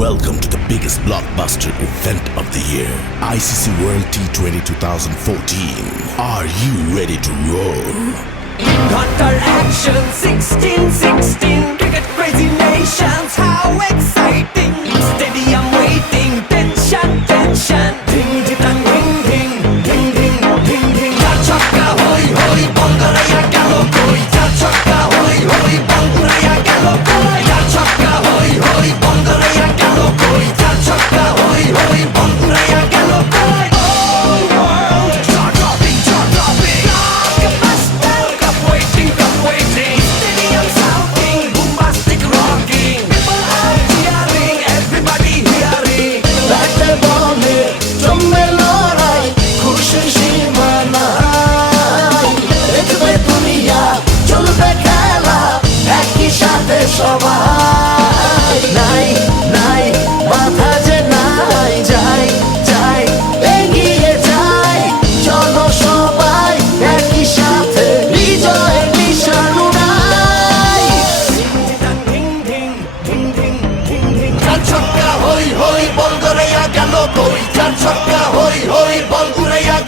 Welcome to the biggest blockbuster event of the year, ICC World T20 2014. Are you ready to roll? Hunter action 16-16 cricket crazy nations, how exciting! Stadium waiting, tension. Ding ding ding ding ding ding ding ding. Chakka hoi hoi, Bangaraya gelo koi. Chakka hoi hoi, Bangaraya gelo koi. Chakka hoi hoi, Bangaraya gelo koi. Chakka hoi hoi, Bangaraya gelo koi. All world jaw dropping. Blockbuster, cup waiting. Stadium shouting, bombastic rocking. People are cheering, everybody hearing. ব্যাটে বলে জমবে লড়াই, খুশির সীমা নাই। দেখবে দুনিয়া, চলবে খেলা, একই সাথে সবাই। নাই বাধা যে নাই, যাই এগিয়ে যাই। চলো সবাই একই সাথে, বিজয়ের নিশান উড়াই। Ding ding ding ding ding ding. ছক্কা হই হই, বল গড়াইয়া গেল কই। চার ছক্কা হই হই, বল উড়াইয়া